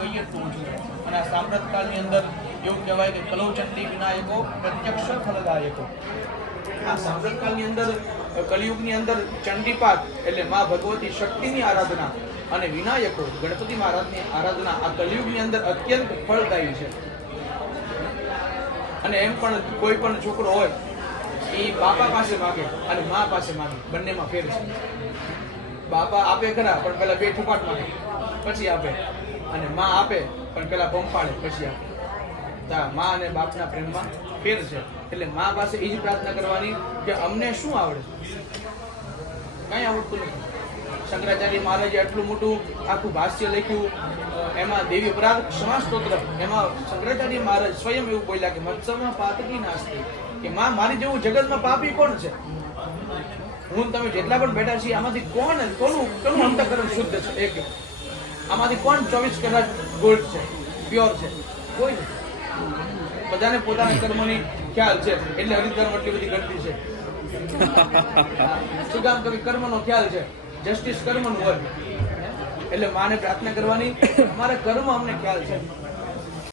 કહીએ તો ઓછું છે. અને આ સાંપ્રત કાળની અંદર એવું કહેવાય કે કલૌ ચંડી વિનાયકો પ્રત્યક્ષ ફલદાયકો. આ સાંપ્રત કાળની અંદર કલિયુગની અંદર ચંડીપાઠ એટલે માં ભગવતી શક્તિની આરાધના અને વિનાયકો ગણપતિ મહારાજની આરાધના આ કલિયુગની અંદર અત્યંત ફળદાયી છે. અને એમ પણ કોઈ પણ છોકરો હોય એ બાપા પાસે માગે અને મા પાસે માગે, બંનેમાં ફેર છે. બાપા આપે ખરા પણ પેલા બે ઠુપાટ માગે પછી આપે, અને મા આપે પણ પેલા પંપાળે પછી આપે. મા અને બાપના પ્રેમમાં ફેર છે. એટલે મા પાસે એ જ પ્રાર્થના કરવાની કે અમને શું આવડે, કઈ આવડતું નથી. શંકરાચાર્ય મહારાજે આટલું મોટું આખું ભાષ્ય લખ્યું, એમાં દેવી અપરાધ ક્ષમા સ્તોત્ર, એમાં શંકરાચાર્ય મહારાજ સ્વયં એવું બોલ્યા કે મત્સમાં પાતકી નાસ્તી, કે માં મારી જેવું જગતમાં પાપી કોણ છે? હું તમે જેટલા પણ બેઠા છીએ આમાંથી કોનું અંતઃકરણ શુદ્ધ છે? એક આમાંથી કોણ 24 કલાક ગોલ્ડ છે, પ્યોર છે? કોઈ નથી. બધાને પોતાના કર્મની ખ્યાલ છે, એટલે હરિધર્મ એટલી બધી ગણતી છે. શું કામ? તો કર્મનો ખ્યાલ છે, જસ્ટિસ કર્મનું હોય. એટલે માને પ્રાર્થના કરવાની, અમારા કર્મ અમને ખ્યાલ છે.